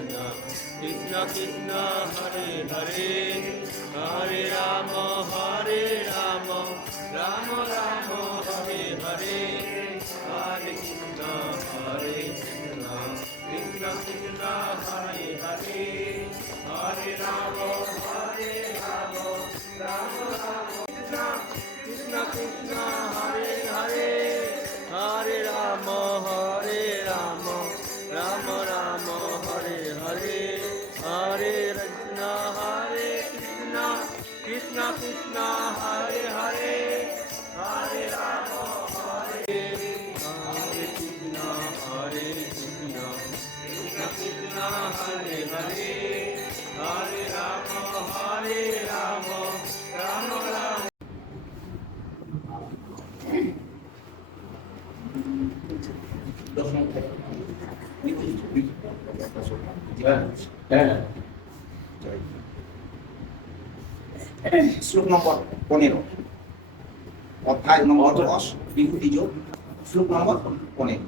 কৃষ্ণ কৃষ্ণ হরে হরে হরে রাম রাম রাম হরে হরে হরে কৃষ্ণ কৃষ্ণ কৃষ্ণ হরে হরে হরে রাম রাম রাম কৃষ্ণ কৃষ্ণ হরে হরে হরে রাম রাম রাম রাম হরে হরে হরে কৃষ্ণ কৃষ্ণ কৃষ্ণ হরে হরে হরে রাম হরে হরে কৃষ্ণ কৃষ্ণ কৃষ্ণ হরে হরে হরে রাম রাম রাম রাম। শ্লোক নম্বর 15, অধ্যায় নম্বর 10, বিভূতি যোগ, শ্লোক নম্বর 15।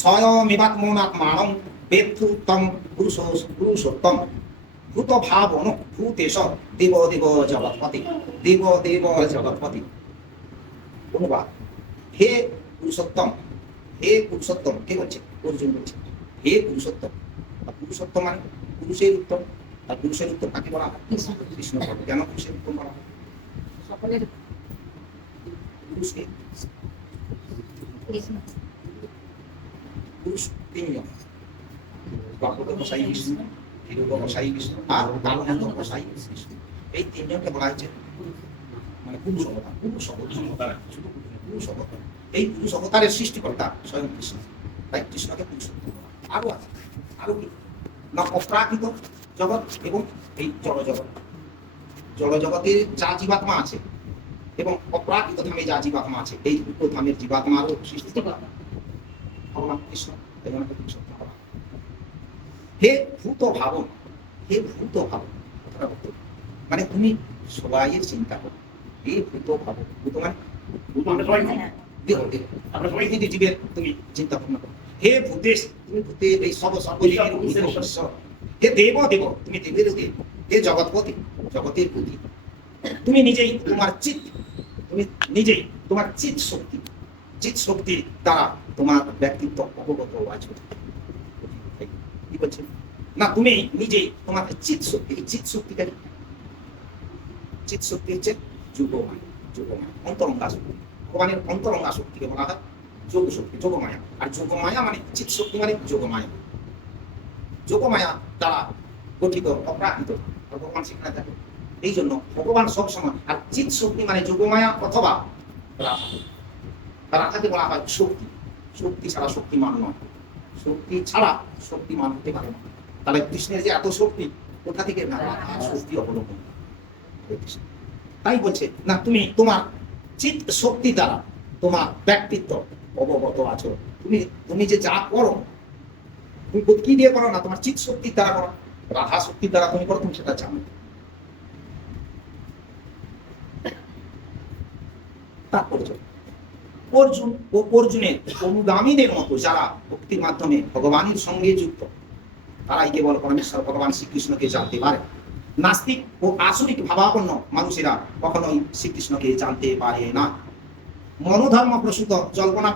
স্বয়মিবাত্মনাত্মানং বেত্থু তং পুরুষোত্তম ভূত ভাবন ভূতেশ দেব দেব জগৎপতি দেব দেব জগৎপতি। অনুবাদ: হে পুরুষোত্তম, হে পুরুষোত্তম। কে বলছে? অর্জুন বলছে হে পুরুষোত্তম। পুরুষোত্তম মানে পুরুষের উত্তম। আর পুরুষের উত্তম কাকে বলা হয়? কৃষ্ণ। কেন পুরুষের উত্তম বলা হয়? পুরুষকে পুরুষ তিনজন: গর্ভত গোসাই বিষ্ণু, হিরণ্য গোসাই বিষ্ণু আর কালনাথ গোসাই বিষ্ণু। এই তিনজনকে বলা হয়েছে মানে পুরুষ অবতার। শুধু পুরুষ অবতার। এই পুরুষ অবতারের সৃষ্টিকর্তা স্বয়ং কৃষ্ণ, তাই কৃষ্ণকে পুরুষোত্তম। আরো আছে, আরো কি না? অপ্রাকৃত জগৎ এবং এই জড়জগৎ। জড়জগতের যা জীবাত্মা আছে এবং অপ্রাকৃত ধামে যা জীবাত্মা আছে, এই দুটো ধামের জীবাত্মারও সৃষ্টিকর্তা ভগবান কৃষ্ণ। হে ভূত ভাবন, হে ভূত ভাবন মানে তুমি সবাইয়ের চিন্তা করো। হে ভূত ভাবন, ভূত মানে আমরা সবাই কিন্তু জীবের তুমি চিন্তা ভাবনা করো। হে ভূতেশ, তুমি ভূতের এই সর্বজীবের ঈশ্বর। হে দেব দেব, তুমি দেবের দেব। হে জগৎপতি, জগতের পতি। তুমি নিজেই তোমার চিৎ, তুমি নিজেই তোমার চিৎ শক্তি, চিৎ শক্তির দ্বারা তোমার ব্যক্তিত্ব অবগত আছো। কি বলছে না? তুমি নিজেই তোমার চিৎ শক্তি, এই চিৎ শক্তিটা চিৎ শক্তি হচ্ছে যোগমায়া। যোগমায়া অন্তরঙ্গা শক্তি। ভগবানের অন্তরঙ্গা শক্তিকে বলা হয় যোগ শক্তি, যোগমায়া। আর যোগমায়া মানে চিৎ শক্তি মানে যোগমায়া। যোগমায়া দ্বারা গঠিত অপ্রাকৃত ভগবান সেখানে থাকে। এই জন্য ভগবান সবসময়, আর চিৎ শক্তি মানে যোগমায়া অথবা রাধা। রাধাকে বলা হয় শক্তি। শক্তি ছাড়া শক্তিমান নয়, শক্তি ছাড়া শক্তিমান হতে পারে না। তাহলে কৃষ্ণের যে এত শক্তি, কোথা থেকে? শক্তি অবলম্বন। তাই বলছে না, তুমি তোমার চিৎ শক্তি দ্বারা তোমার ব্যক্তিত্ব অবগত আছো। তুমি তুমি যে যা করো, তুমি কি দিয়ে করো না? তোমার চিৎ শক্তির দ্বারা করো, রাধা শক্তির দ্বারা তুমি করো, তুমি সেটা জানো। তারপর অর্জুন ও অর্জুনের অনুগামীদের মতো যারা ভক্তির মাধ্যমে ভগবানের সঙ্গে যুক্ত, তারাই কেবল পরমেশ্বর ভগবান শ্রীকৃষ্ণকে জানতে পারে। নাস্তিক ও আসরিক ভাবাপন্ন মানুষেরা কখনোই শ্রীকৃষ্ণকে জানতে পারে না। মনোধর্ম প্রসূত জল্পনা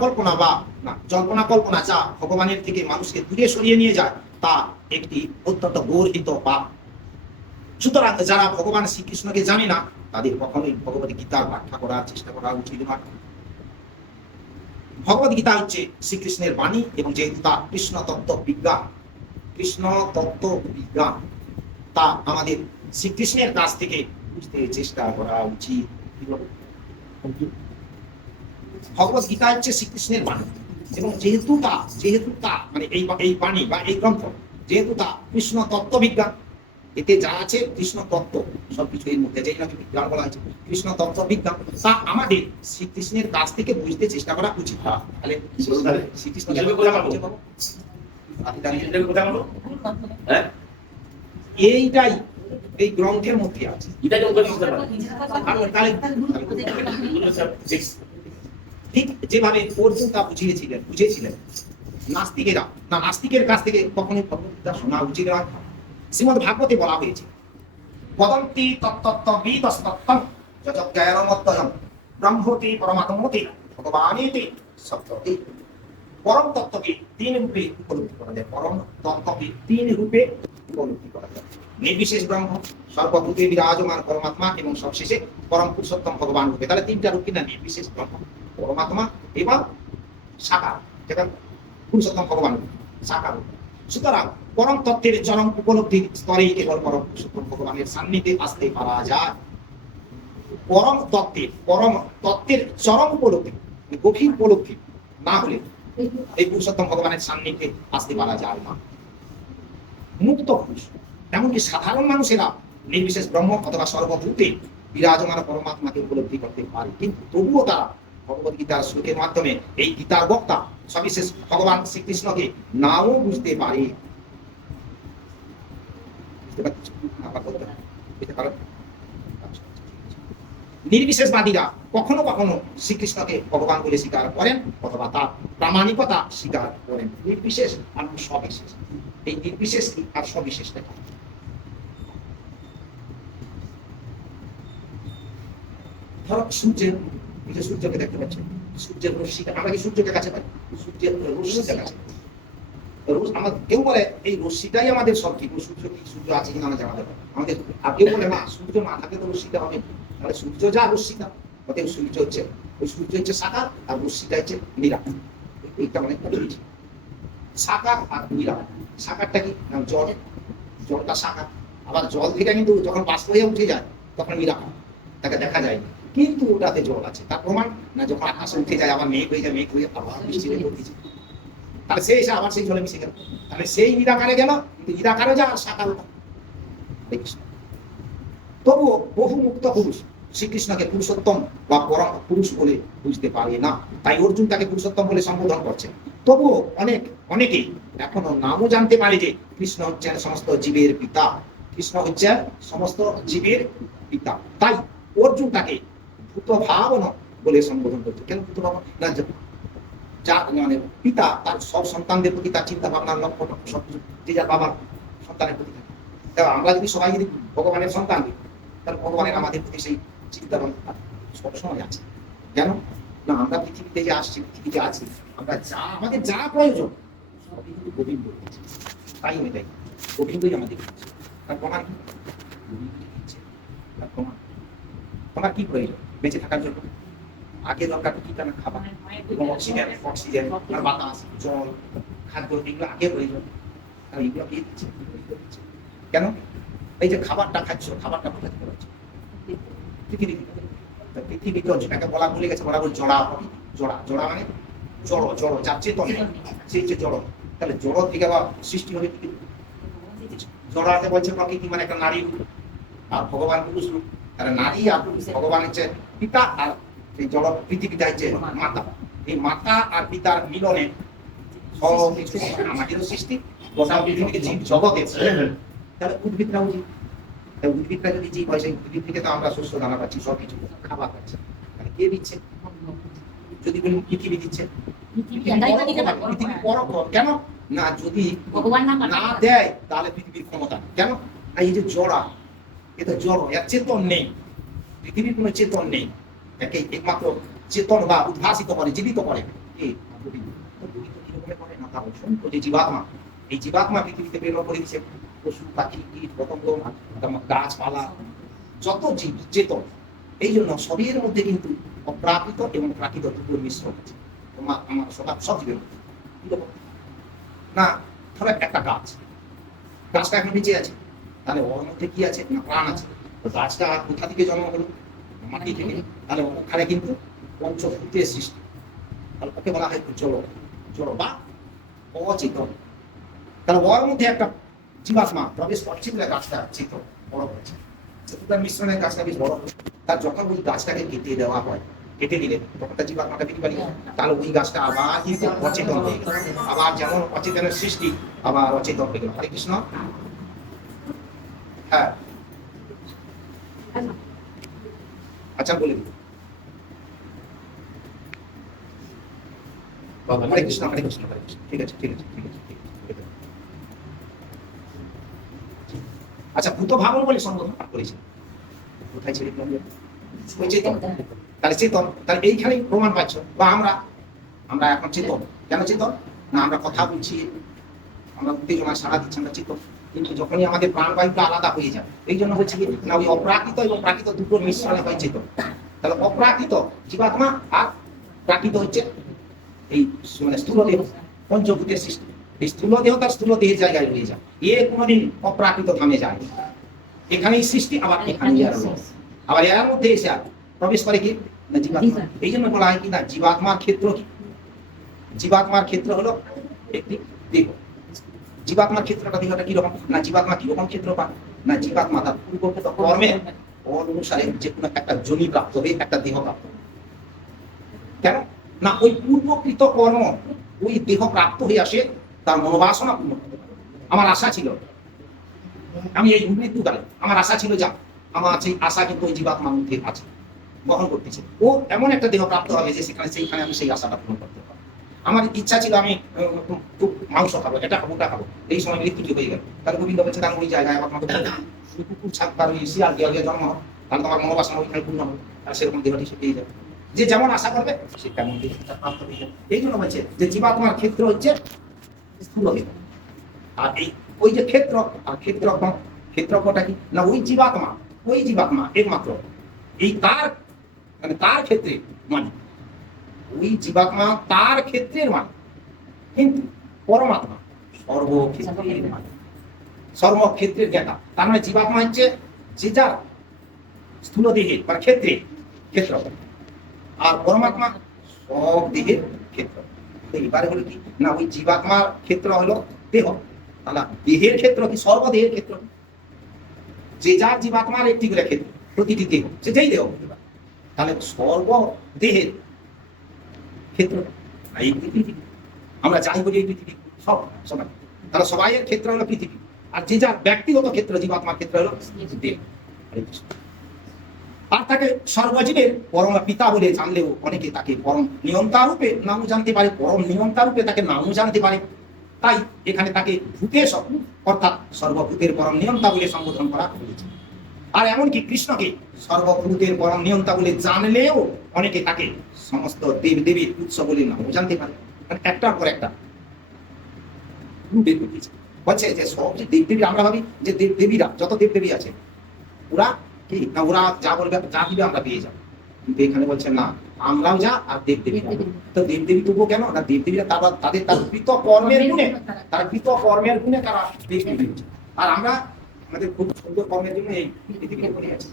কল্পনা যা ভগবানের থেকে মানুষকে দূরে সরিয়ে নিয়ে যায়, তা একটি অত্যন্ত গর্হিত পাপ। সুতরাং যারা ভগবান শ্রীকৃষ্ণকে জানে না, তাদের কখনোই ভগবত গীতার ব্যাখ্যা করার চেষ্টা করা উচিত নয়। ভগবত গীতা হচ্ছে শ্রীকৃষ্ণের বাণী এবং যেহেতু তা কৃষ্ণ তত্ত্ব বিজ্ঞান, তা আমাদের শ্রীকৃষ্ণের কাছ থেকে বুঝতে চেষ্টা করা উচিত। ভগবত গীতা হচ্ছে শ্রীকৃষ্ণের বাণী এবং যেহেতু তা মানে এই বাণী বা এই গ্রন্থ যেহেতু তা কৃষ্ণ তত্ত্ব বিজ্ঞান, এতে যা আছে কৃষ্ণ তত্ত্ব সবকিছু এর মধ্যে, যেই নাকি বিজ্ঞান বলা হয়েছে কৃষ্ণ তত্ত্ব বিজ্ঞান, তা আমাদের শ্রীকৃষ্ণের কাছ থেকে বুঝতে চেষ্টা করা উচিত। তাহলে শ্রীকৃষ্ণ এইটাই এই গ্রন্থের মধ্যে আছে। ঠিক যেভাবে অর্জুন তা বুঝিয়েছিলেন নাস্তিকেরা না, নাস্তিকের কাছ থেকে কখনোই ভগবদ্গীতা শোনা উচিত নয়। শ্রীমদ ভাগবতে বলা হয়েছে, বদন্তি তত্তত্ত্ববিদস্তত্ত্বং যজ্ঞায়নমত্তয়ং ব্রহ্মতি পরমাত্মতি ভগবানেতি সত্যতি। পরম তত্ত্বকে তিন রূপে উপলব্ধি করা যায়। পরম তত্ত্বকে তিন রূপে উপলব্ধি করা যায়। নির্বিশেষ ব্রহ্ম, সর্বভূতে বিরাজমান পরমাত্মা এবং সবশেষে পরম পুরুষোত্তম ভগবান রূপে। তাহলে তিনটা রূপ কিনা, নির্বিশেষ ব্রহ্ম, পরমাত্মা এবং সাকার, যেটা পুরুষোত্তম ভগবান রূপ, সাকার রূপ। সুতরাং পরম তত্ত্বের চরম উপলব্ধির স্তরেই কেবল পরম পুরুষোত্তম ভগবানের সান্নিধ্যে আসতে পারা যায়। পরম তত্ত্বের চরম উপলব্ধি, গভীর উপলব্ধি না হলে এই পুরুষোত্তম ভগবানের সান্নিধ্যে আসতে পারা যায় না। মুক্ত পুরুষ, এমনকি সাধারণ মানুষেরা নির্বিশেষ ব্রহ্ম অথবা সর্বভূতে বিরাজমান পরমাত্মাকে উপলব্ধি করতে পারে, কিন্তু তবুও তারা ভগবত গীতার শ্লোকের মাধ্যমে এই গীতার বক্তা সবিশেষ ভগবান শ্রীকৃষ্ণকে নাও বুঝতে পারে। নির্বিশেষবাদীরা কখনো কখনো শ্রীকৃষ্ণকে ভগবান বলে স্বীকার করেন অথবা তার প্রামাণিকতা স্বীকার করেন। নির্বিশেষ আর সবিশেষ, এই নির্বিশেষ আর সবিশেষটা ধরো সূর্যের, এই যে সূর্যকে দেখতে পাচ্ছেন, সূর্যের রশ্মিটা, আমরা কি সূর্যকে কাছে পাই? সূর্যের রশ্মিটা কাছে, আমার কেউ বলে এই রশ্মিটাই আমাদের সব ঠিক। সূর্য কি, সূর্য আছে কিনা আমরা জানাতে পারি আমাদের। আর কেউ বলে না, সূর্য না থাকে তো রশ্মিটা হবে, তাহলে সূর্য যা রশ্মিটা, অতএব সূর্য হচ্ছে, ওই সূর্য হচ্ছে সাকার আর রশ্মিটা হচ্ছে নিরাকার। এইটা অনেকটা বুঝি, সাকার আর নিরাকার। সাকারটা কি না, জল, জলটা সাকার। আবার জল থেকে কিন্তু যখন বাষ্প হয়ে উঠে যায় তখন নিরাকার, তাকে দেখা যায় না, কিন্তু ওটাতে জল আছে। তার প্রমাণ না, যখন আকাশে উঠে যায় আবার মেঘ হয়ে যায়, মেঘ হয়ে আবার বৃষ্টি হয়ে পড়ছে, তাহলে সে এসে আবার সেই জলে মিশে গেল, তাহলে সেই নিরাকারে গেল, কিন্তু নিরাকারে যা আর সাকার ওটা। তবুও বহু মুক্ত পুরুষ শ্রীকৃষ্ণকে পুরুষোত্তম বা পরম পুরুষ বলে বুঝতে পারে না, তাই অর্জুন তাকে পুরুষোত্তম বলে সম্বোধন করছে। তবুও অনেকেই এখনো নামও জানতে পারে যে কৃষ্ণ হচ্ছেন সমস্ত জীবের পিতা, কৃষ্ণ হচ্ছেন সমস্ত জীবের পিতা। তাই অর্জুন তাকে ভূত ভাবন বলে সম্বোধন করছে। কেন ভূত ভাবন না, যা মানে পিতা তার সব সন্তানদের প্রতি তার চিন্তা ভাবনার লক্ষ্য সবকিছু যে যার বাবার সন্তানের প্রতি থাকে। আমরা যদি সবাই যদি ভগবানের সন্তান দিই, তাহলে ভগবানের আমাদের প্রতি সেই চিন্তা ভাবনা সবসময় আছে। কেন না, আমরা পৃথিবীতে যে আসছি, পৃথিবীতে আছি, আমরা যা আমাদের যা প্রয়োজন সবই কিন্তু গোবিন্দ দিচ্ছে। তাই আমি তাই গোবিন্দই আমাদের দিচ্ছে। তার প্রমাণ কি? তার প্রমাণ তোমার কি প্রয়োজন বেঁচে থাকার জন্য? আগে দরকার কি, কেন খাবার এবং অক্সিজেন আর বাতাস, জল, খাদ্য, এগুলো আগে প্রয়োজন। আর এগুলো কে দিচ্ছে? কেন? এই যে খাবারটা খাচ্ছ, খাবারটা কোথায় থেকে পাচ্ছ? পৃথিবী থেকে। পৃথিবী তো যেটাকে বলা ভুলে গেছে, বলা বল জড়া, জড়া, জড়া মানে জড়, জড় যার চেতন সেই যে জড়। তাহলে জড় থেকে আবার সৃষ্টি হবে পৃথিবী। জড়াতে বলছে প্রকৃতি মানে একটা নারী রূপ, আর ভগবান পুরুষ রূপ। তাহলে নারী আর ভগবান হচ্ছে পিতা, আর এই জড় পৃথিবীটা হচ্ছে মাতা। এই মাতা আর পিতার মিলনে সব কিছু আমাদেরও সৃষ্টি, গোটা পৃথিবীকে জীব জগতে। তাহলে উদ্ভিদরা উচিত, উদ্ভিদরা যদি জীব হয়, সেই উদ্ভিদ থেকে তো আমরা শস্য দানা পাচ্ছি, সব কিছু খাবার পাচ্ছি। তাহলে কে দিচ্ছে? যদি বলি পৃথিবী দিচ্ছে। পৃথিবী পরোক্ষ। কেন না, যদি না দেয় তাহলে পৃথিবীর ক্ষমতা কেন? এই যে জড়া, এটা জড়, এর চেতন নেই, পৃথিবীর কোনো চেতন নেই। একে একমাত্র চেতন বা উদ্ভাসিত করে, জীবিত করে কে? করে না, তার অসংখ্য যে জীবাত্মা, এই জীবাত্মা পৃথিবীতে প্রেরণ করে দিচ্ছে। পশু, পাখি, কীট, পতঙ্গ, গাছপালা, যত জীব চেতন। এই জন্য সবের মধ্যে কিন্তু অপ্রাকৃত এবং প্রাকৃত দুটোর মিশ্রণ আছে। আমার সব জীবের মধ্যে না। ধরো একটা গাছ, গাছটা এখন বেঁচে আছে, তাহলে ওর মধ্যে কি আছে না, প্রাণ আছে। গাছটা কোথা থেকে জন্ম হলো? মাটি থেকে। তাহলে ওখানে কিন্তু পঞ্চভূতের সৃষ্টি, তাহলে ওকে বলা হয় জড়, জড় বা অচেতন। তাহলে ওর মধ্যে একটা জীবাত্মা প্রবেশ করছে বলে গাছটা চেতন, বড় হচ্ছে। চেতনার মিশ্রণের গাছটা বেশ বড়। তার যখন ওই গাছটাকে কেটে দেওয়া হয়, কেটে দিলে তখন তার জীবাত্মাটা বেরিয়ে পারি, তাহলে ওই গাছটা আবার কিন্তু অচেতন হয়ে গেল। আবার যেমন অচেতনের সৃষ্টি, আবার অচেতন হয়ে গেল। হরে কৃষ্ণ। হ্যাঁ, আচ্ছা বলে দিন। হরে কৃষ্ণ হরে কৃষ্ণ হরে কৃষ্ণ। ঠিক আছে ঠিক আছে ঠিক আছে ঠিক আছে। আচ্ছা ভূত ভাবন বলে সম্বোধন পাঠ করেছে, কোথায় ছিল ওই চেতন। তাহলে চেতন, তাহলে এইখানে প্রমাণ পাচ্ছ বা আমরা আমরা এখন চেতন। কেন চেতন? না আমরা কথা বলছি, আমরা উত্তেজনা সারা দিচ্ছি, আমরা চেতন। কিন্তু যখনই আমাদের প্রাণবায়ুটা আলাদা হয়ে যায়, এই জন্য হচ্ছে কি না ওই অপ্রাকৃত এবং প্রাকৃত দুটোর মিশ্রণে হয় চেতন। তাহলে অপ্রাকৃত জীবাত্মা আর প্রাকৃত হচ্ছে এই মানে স্থূল দেহ, পঞ্চভূতের সৃষ্টি। এই স্থূল দেহ তার স্থূল দেহের জায়গায় রয়ে যায়, এ কোনোদিন অপ্রাকৃত ধামে যায়। এখানেই সৃষ্টি, আবার এখানে আবার এর মধ্যে এসে আর প্রবেশ করে কি না জীবাত্মা। এই জন্য বলা হয় কি না জীবাত্মার ক্ষেত্র কি, জীবাত্মার ক্ষেত্র হলো একটি দেহ। জীবাত্মার ক্ষেত্রটা দেহটা কিরকম না, জীবাত্মা কিরকম ক্ষেত্র পান না, জীবাত্মা তার পূর্বকৃত কর্মের অনুসারে যে কোনো একটা জনি প্রাপ্ত হয়ে একটা দেহ প্রাপ্ত। কেন না ওই পূর্বকৃত কর্ম ওই দেহ প্রাপ্ত হয়ে আসে তার মনোবাসনা পূর্ণ। আমার আশা ছিল আমি এই মৃত্যুকালে আমার আশা ছিল যা আমার সেই আশা কিন্তু ওই জীবাত্মার মধ্যে আছে, বহন করতেছে। ও এমন একটা দেহ প্রাপ্ত হবে যে সেইখানে আমি সেই আশাটা পূরণ করতে পারবো। আমার ইচ্ছা ছিল আমি খুব মাংস খাবো, এটা খাবো ওটা খাবো, এই সময় মৃত্যু কি হয়ে গেল। তাহলে গোবিন্দ বলছে তাহলে ওই জায়গায় আমার মতো কুকুর ছাগল ওই শিয়াল গিয়ে জন্ম হবে, তাহলে তোমার মনোবাসনা ওইখানে পূর্ণ হবে, আর সেরকম দেহটি সে পেয়ে যাবে। যে যেমন আশা করবে সে তেমন দেহটা প্রাপ্ত হয়ে যাবে। এই জন্য বলছে যে জীবাত্মার ক্ষেত্র হচ্ছে স্থূল দেহ, আর এই ওই যে ক্ষেত্র আর ক্ষেত্রজ্ঞ, ক্ষেত্রজ্ঞটা কি না ওই জীবাত্মা একমাত্র এই তার মানে তার ক্ষেত্রে মানে ওই জীবাত্মা তার ক্ষেত্রের মানে, কিন্তু পরমাত্মা সর্বক্ষেত্রের মানে, সর্বক্ষেত্রের জ্ঞাতা। তার মানে জীবাত্মা হচ্ছে যে যার স্থূল দেহের মানে ক্ষেত্রে ক্ষেত্র, আর পরমাত্মা সব দেহের ক্ষেত্র। এবারে হলো কি না ওই জীবাত্মার ক্ষেত্র হলো দেহ, তাহলে দেহের ক্ষেত্র কি সর্বদেহের ক্ষেত্র। যে যার জীবাত্মার একটি করে ক্ষেত্র, প্রতিটি দেহ যে যেই দেহ, তাহলে সর্বদেহের ক্ষেত্র এই পৃথিবী। আমরা যাই বলি এই পৃথিবী সব সবাই, তাহলে সবাইয়ের ক্ষেত্র হলো পৃথিবী, আর যে যার ব্যক্তিগত ক্ষেত্র জীবাত্মার ক্ষেত্র হলো দেহ। আর তাকে সর্বজীবের পরম পিতা বলে জানলেও অনেকে তাকে পরম নিয়ন্তা রূপে নামও জানতে পারে, পরম নিয়ন্তা রূপে তাকে নামও জানতে পারে। তাই এখানে তাকে ভূতের অর্থাৎ সর্বভূতের পরম নিয়ন্তা বলে সম্বোধন করা হয়েছে। আর এমনকি কৃষ্ণকে সর্বভূতের পরম নিয়ন্তা বলে জানলেও অনেকে তাকে সমস্ত দেব দেবীর উৎস বলে নামও জানতে পারে। মানে একটার পর একটা বের করে দিয়েছে। বলছে যে সব যে দেবদেবী আমরা ভাবি যে দেবদেবীরা যত দেবদেবী আছে ওরা কি না ওরা যা বলবে যা দিবে আমরা পেয়ে যাবো, কিন্তু এখানে বলছে না আমরাও যা আর দেবদেবী। তো দেবদেবী তবুও কেন না দেবদেবীরা তাদের তার কৃত কর্মের গুণে, তার কৃত কর্মের গুণে তারা দেবদেবী হচ্ছে। আর আমরা আমাদের খুব সুন্দর কর্মের জন্য এই পৃথিবীতে পড়ে আছি,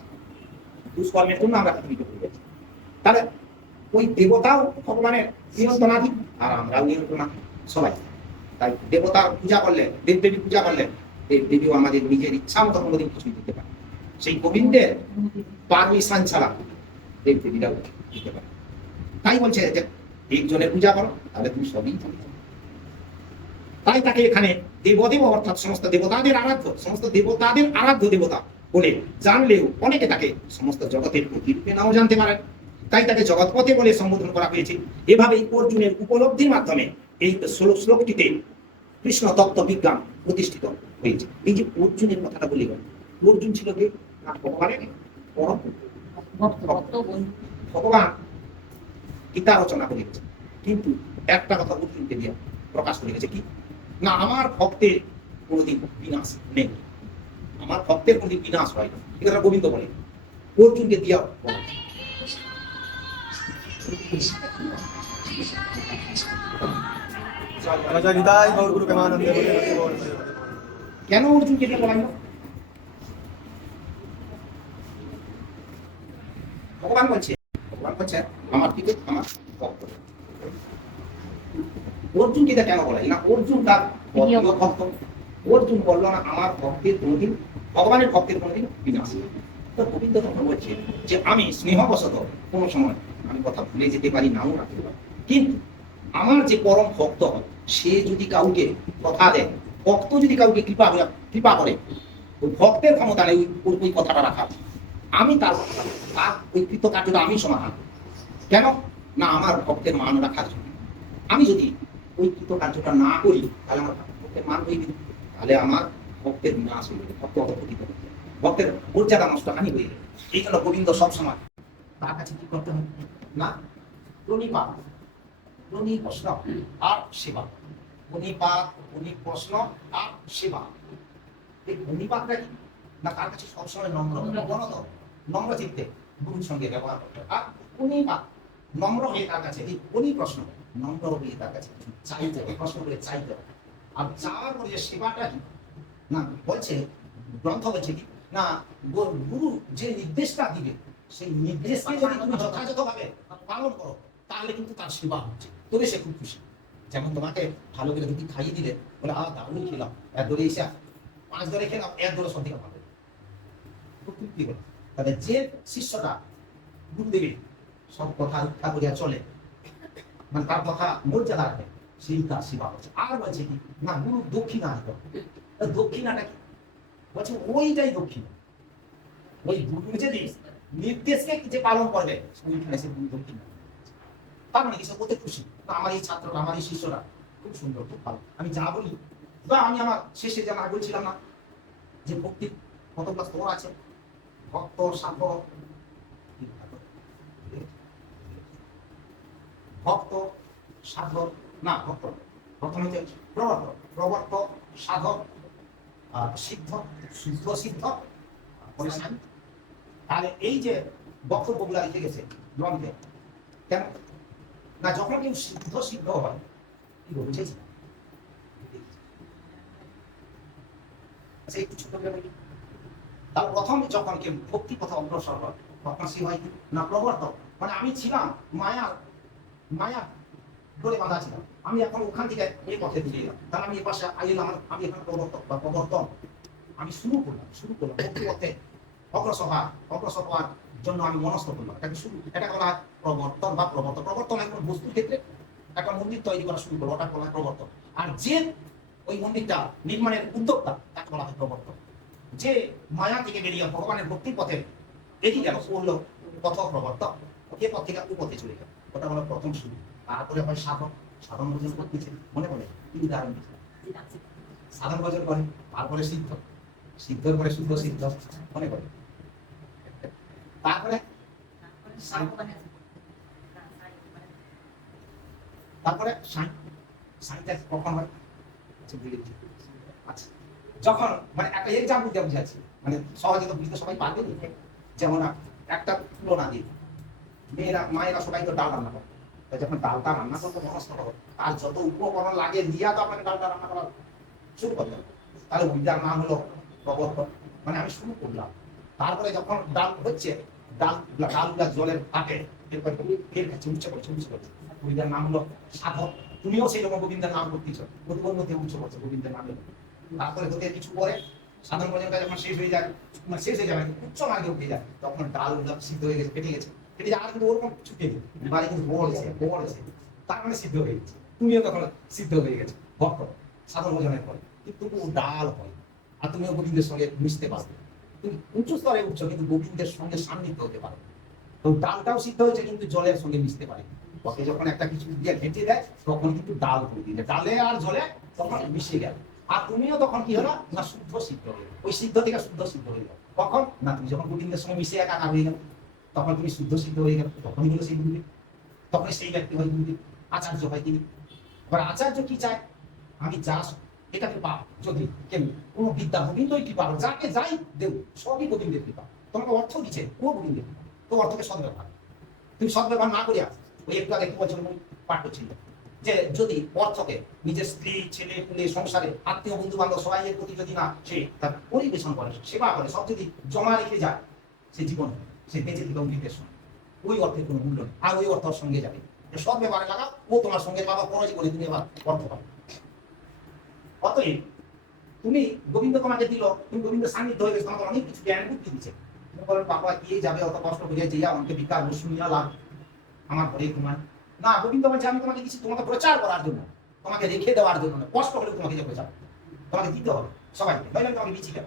দুষ্কর্মের জন্য আমরা পৃথিবীতে পড়ে আছি। তাহলে ওই দেবতাও ভগবানের নিয়ন্ত্রণাধীন আর আমরাও নিয়ন্ত্রণাধীন সবাই। তাই দেবতার পূজা করলে দেবদেবী পূজা করলে দেবদেবীও আমাদের নিজের ইচ্ছা মতো কোনোদিন কিছুই দিতে পারে। সেই গোবিন্দের পারমিশন ছাড়া দেবদেবীরাও দিতে পারে। তাই বলছে যে একজনের পূজা করো তাহলে তুমি সবই জানো। তাই তাকে এখানে দেবদেব অর্থাৎ সমস্ত দেবতাদের আরাধ্য দেবতা বলে জানলেও অনেকে তাকে সমস্ত জগতের প্রতিরূপে নাও জানতে পারেন। তাই তাকে জগৎপথে বলে সম্বোধন করা হয়েছে। এভাবেই অর্জুনের উপলব্ধির মাধ্যমে এই শ্লোকটিতে কৃষ্ণ তত্ত্ব বিজ্ঞান প্রতিষ্ঠিত হয়েছে। এই যে অর্জুনের কথাটা বলি, অর্জুন ছিল কি ভগবানের পরম ভগবান গীতা রচনা করে গেছে, কিন্তু একটা কথা অর্জুনকে দিয়ে প্রকাশ করে গেছে কি না আমার ভক্তের কোনোদিন বিনাশ নেই, আমার ভক্তের কোনোদিন বিনাশ হয় না। এটা গোবিন্দ বলে অর্জুনকে দিয়া কেন অর্জুনকে দিয়ে বলাই না? ভগবান বলছে আমার দিকে আমার ভক্ত। অর্জুনকে কেন বলাই না? অর্জুন তার ভক্ত। অর্জুন বললো না আমার ভক্তের কোনোদিন ভগবানের ভক্তের কোনোদিন বিনাশ। তো গোবিন্দ তখন বলছে যে আমি স্নেহবশত কোনো সময় আমি কথা ভুলে যেতে পারি, নাও রাখতে পারি, কিন্তু আমার যে পরম ভক্ত হয় সে যদি কাউকে কথা দেয়, ভক্ত যদি কাউকে কৃপা করে, ওই ভক্তের ক্ষমতা নেই ওই কথাটা রাখার। আমি তার ওই কৃতকার্যটা আমি সমাধান। কেন না আমার ভক্তের মান রাখার জন্য। আমি যদি ওই কৃতকার্যটা না করি তাহলে আমার ভক্তের মান হইবে, তাহলে আমার ভক্তের বিনাশ হইবে, ভক্ত অধঃপতিত হবে, ভক্তের মর্যাদা নষ্ট হানি হইবে। এই জন্য গোবিন্দ সবসময় তার কাছে কি করতে হবে না, প্রণিপাত, প্রশ্ন আর সেবা, প্রণিপাত, প্রশ্ন আর সেবা। এই প্রণিপাতটা কি না, তার কাছে সবসময় নম্র নম্র চিত্তে গুরুর সঙ্গে ব্যবহার করতে হবে। আর প্রণিপাত নম্র হয়ে তার কাছে, এই প্রশ্ন নম্র হয়ে তার কাছে চাইতে হবে, প্রশ্ন করে চাইতে হবে। আর চাওয়ার পরে যে সেবাটা কি না বলছে, গ্রন্থ বলছে কি না, গুরু যে নির্দেশটা দিবে সেই নির্দেশকে যদি তুমি যথাযথভাবে পালন করো তাহলে কিন্তু তার সেবা হচ্ছে, তবে সে খুব খুশি। যেমন তোমাকে ভালো করে রুটি খাইয়ে দিলে বলে দারুণ খেলাম, এর ধরে এসে 5 ধরে খেলাম, এর ধরে সব থেকে ভালো, খুব তৃপ্তি হলো। তাহলে যে শিষ্যটা গুরুদেবের সব কথা রক্ষা করিয়া চলে, মানে তার কথা মর্যাদা রাখে, সেই তার সেবা হচ্ছে। আর বলছে কি না, গুরু দক্ষিণা দিতে হবে। দক্ষিণাটা কি বলছে, ওইটাই দক্ষিণা, ওই গুরুর যে নির্দেশকে যে পালন করবে ওইখানে সে গুরু দক্ষিণা। তার মানে কি সে করতে খুশি না, আমার এই ছাত্ররা, আমার এই শিষ্যরা খুব সুন্দর, খুব ভালো, আমি যা বলি। বা আমি আমার শেষে যেমন বলছিলাম না যে ভক্তির কতগুলো স্তর আছে, ভক্ত, সাধক, ভক্ত, সাধক, না ভক্ত, প্রথমে হচ্ছে প্রবর্তক, সাধক, সিদ্ধ, শুদ্ধ সিদ্ধ, তাহলে এই যে বক্তব্যগুলা লিখে গেছে গ্রন্থে, কেন না যখন কেউ সিদ্ধ হয় কি বুঝেছি, একটু ছোট করে বলি। তার প্রথম যখন কেউ ভক্তি পথে অগ্রসর হয় তখন সে হয় না প্রবর্তক, মানে আমি ছিলাম মায়া ধরে বাঁধা ছিলাম, আমি এখন ওখান থেকে এই পথে দিয়ে এলাম, তাহলে আমি এই পাশে আইলাম, আমি এখন প্রবর্তক বা প্রবর্তন, আমি শুরু করলাম ভক্তি পথে অগ্রসর হওয়ার জন্য আমি মনস্থ করলাম, এটা বলা হয় প্রবর্তন বা প্রবর্তন। প্রবর্তন এখন বস্তুর ক্ষেত্রে একটা মন্দির তৈরি করা শুরু করলো, ওটা বলা হয় প্রবর্তন। আর যে ওই মন্দিরটা নির্মাণের উদ্যোক্তা তাকে বলা হয় প্রবর্তন। যে মায়া থেকে বেরিয়ে ভগবানের ভক্তির পথে এগিয়ে গেল ও হলো পথ প্রবর্তক, এ পথ থেকে ও পথে চলে গেল, ওটা হলো প্রথম শুরু। তারপরে হয় সাধন ভোজন করতেছে, মনে পড়ে কি উদাহরণ দিচ্ছে, সাধন ভোজন করে, তারপরে সিদ্ধর পরে শুদ্ধ সিদ্ধ, মনে করে, তারপরে সাইটা কখন হয়, আচ্ছা যখন মানে একটা এক্সাম্পল দিয়ে বুঝাচ্ছি, মানে সহজে তো বুঝতে সবাই পারবে, যেমন একটা তুলনা দিই, মায়েরা সবাই তো ডাল রান্না করে, যখন ডালটা রান্না করতে মনস্থ করো তার যত উপকরণ লাগে দিয়া তো আপনাকে ডালটা রান্না করা শুরু করতে হবে, তাহলে ওইটার নাম হলো প্রবর্তন, মানে আমি শুরু করলাম। তারপরে যখন ডাল হচ্ছে, ডালগুলা জলের কাটে, এরপর ফের খাচ্ছে, উচ্চ করছে, ওইটার নাম হলো সাধক। তুমিও সেই রকম গোবিন্দের নাম করতেছ, প্রতিবার মধ্যে উচ্চ করছো গোবিন্দের নামে। তারপরে হতে কিছু পরে সাধারণ ভোজনটা যখন শেষ হয়ে যায়, মানে শেষ হয়ে যাবে উচ্চ মার্গে উঠে যায়, তখন ডালগুলা সিদ্ধ হয়ে গেছে, কেটে গেছে, আর কিন্তু ওরকম ছুটে গেছে, বাড়ি কিন্তু বড়ছে, তার মানে সিদ্ধ হয়ে গেছে, তুমিও তখন সিদ্ধ হয়ে গেছে ভক্ত সাধারণ ভোজনের পরে, কিন্তু ডাল হয়, আর তুমিও গোবিন্দের সঙ্গে মিশতে পারবে, তুমি উঁচু স্তরে উঠছো কিন্তু গোবিন্দের সঙ্গে সান্নিধ্য হতে পারো। তো ডালটাও সিদ্ধ হয়েছে কিন্তু জলের সঙ্গে মিশতে পারে, ওকে যখন একটা কিছু দিয়ে ঘেঁটে দেয় তখন কিন্তু ডাল করে দিলে, ডালে আর জলে তখন মিশে গেল, আর তুমিও তখন কি হলো না শুদ্ধ সিদ্ধ হয়ে, ওই সিদ্ধ থেকে শুদ্ধ সিদ্ধ হয়ে গেল। কখন না তুমি যখন গোবিন্দের সঙ্গে মিশে একাকার হয়ে গেল, তখন তুমি শুদ্ধ সিদ্ধ হয়ে গেল, তখনই হলো সেই গুরুদেব, তখন সেই ব্যক্তি হয় গুরুদেব, আচার্য হয় তিনি। এবার আচার্য কি চায়, আমি যা এটাকে পাব, যদি কেন কোনো বিদ্যা গোবিন্দই কৃপা, যাকে যাই দেব সবই গোবিন্দের কৃপা, তোমাকে অর্থ দিচ্ছে ও গোবিন্দের কৃপা, তো অর্থকে সদ্ব্যবহার, তুমি সদ্ব্যবহার না করিয়া ওই একটু আগে 2 বছর পাঠ করছিল যে যদি অর্থকে নিজের স্ত্রী, ছেলে পুলে, সংসারে আত্মীয়, বন্ধু বান্ধব সবাই প্রতি যদি না সে তার পরিবেশন করে, সেবা করে, সব যদি জমা রেখে যায়, সে জীবন সে বেঁচে দিল অমৃতের সঙ্গে, ওই অর্থের কোনো মূল্য নেই, আর ওই অর্থ সঙ্গে যাবে, সব ব্যাপারে লাগাও, ও তোমার সঙ্গে বাবা পরে জীবনে তুমি আবার অর্থ পাবে। অতএব তুমি গোবিন্দ তোমাকে দিল, তুমি গোবিন্দ সান্নিধ্য হয়ে গেছে, তোমাকে অনেক কিছু জ্ঞান বুদ্ধি দিচ্ছে, তুমি বলেন বাবা কি যাবে অত কষ্ট করে যে আমাকে বিকার শুনিয়া লাভ আমার ঘরে তোমার না, গোবিন্দ বলছে আমি তোমাকে দিচ্ছি তোমাকে প্রচার করার জন্য, তোমাকে রেখে দেওয়ার জন্য, কষ্ট হলে তোমাকে যে প্রচার তোমাকে দিতে হবে সবাইকে, নইলে তোমাকে বিচি কেন,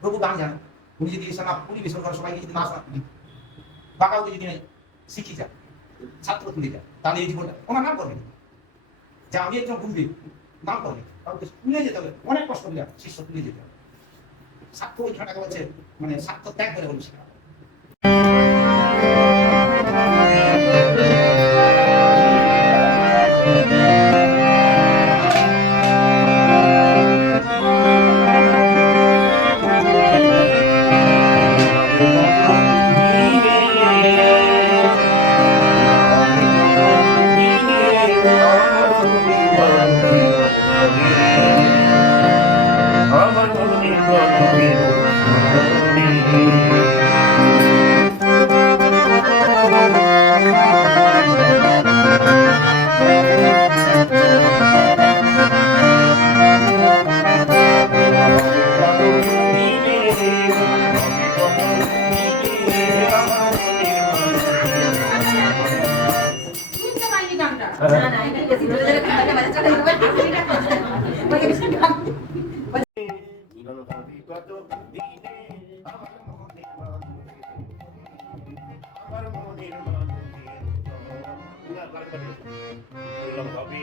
প্রভু গান জানে, উনি যদি এসে না পরিবেশন করে সবাইকে যদি না শোনা, বাঁকাও যদি শিখি যায়, ছাত্র তুলে যায়, তাহলে এই জীবনটা ওনার নাম করবে, যে আমি একজন গুরুদেব নাম করে কাউকে স্কুলে যেতে হবে, অনেক কষ্ট করে শিষ্য স্কুলে যেতে হবে। স্বার্থ ওইখানে বলছে মানে স্বার্থ ত্যাগ করে বলছে। আমার মনের গল্পের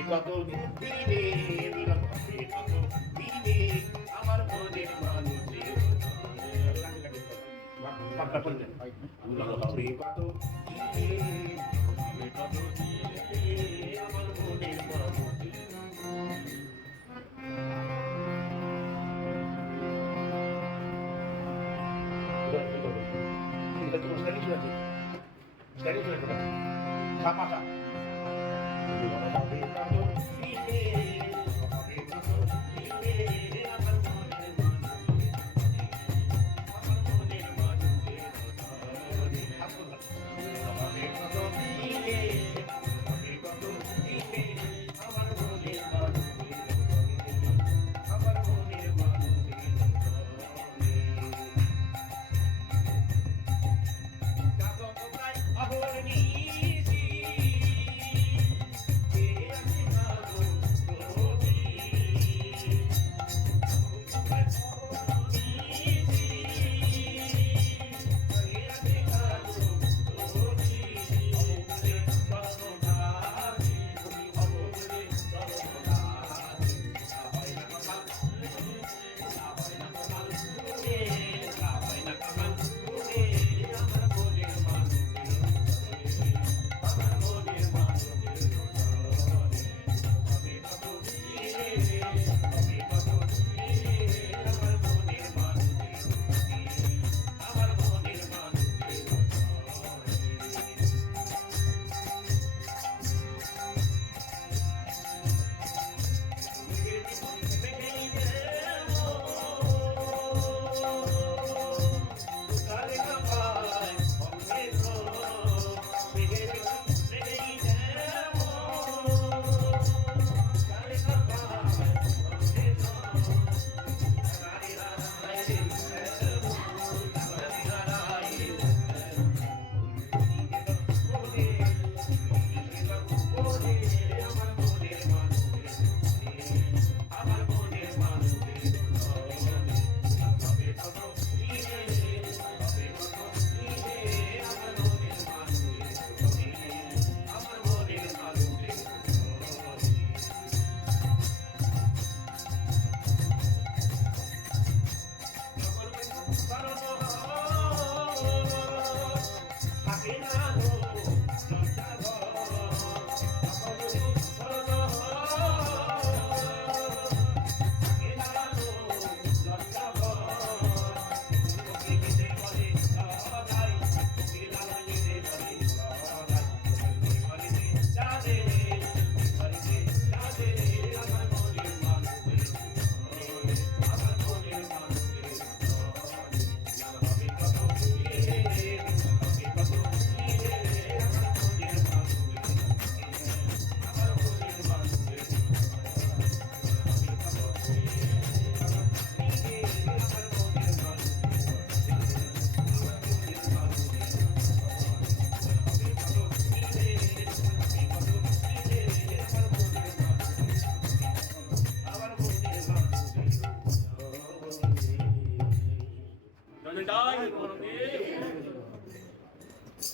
কত দিনে মিলন হবে কত দিনে আমার মনের মানুষের পাট্টা করলেন মিলন হবে কত দিনে হবে কত দিনে আমার মনের মানুষের এটা তো স্টাইলিশ আছে স্টাইলিশ আছে ছাপাটা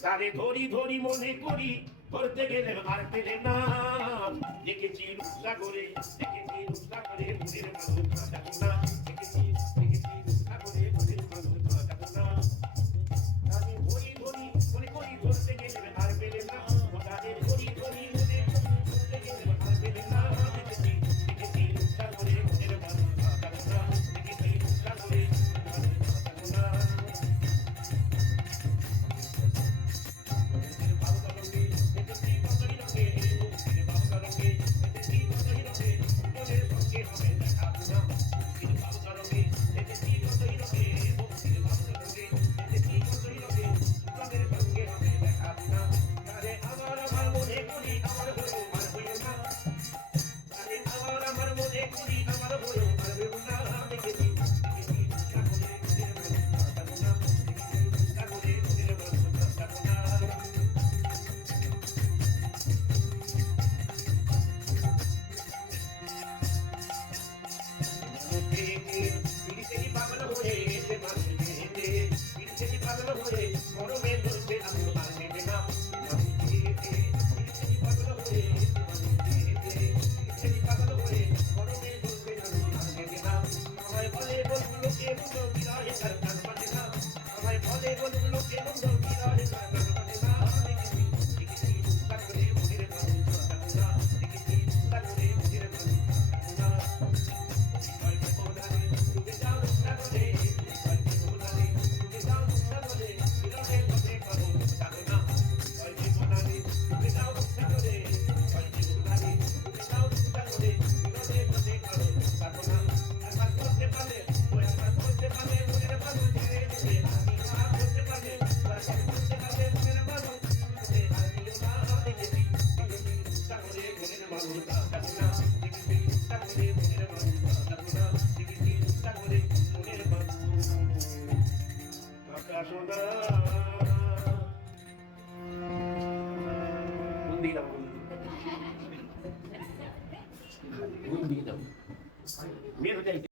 তারে ধরি ধরি মনে করি করতে গেলে আর পেলে না দেখেছি রুসা করে রুসা করে মনের মানুষ কাটাবো না দেখেছি রুসা করে মনের মানুষ কাটাবো না আমি ধরি ধরতে গেলে আর পেলে না ওটাকে ধরি মনে ধরতে গেলে আর পেলে না দেখেছি রুসা করে মনের মানুষ কাটাবো না দেখেছি রুসা করে মনের মানুষ কাটাবো না Mira,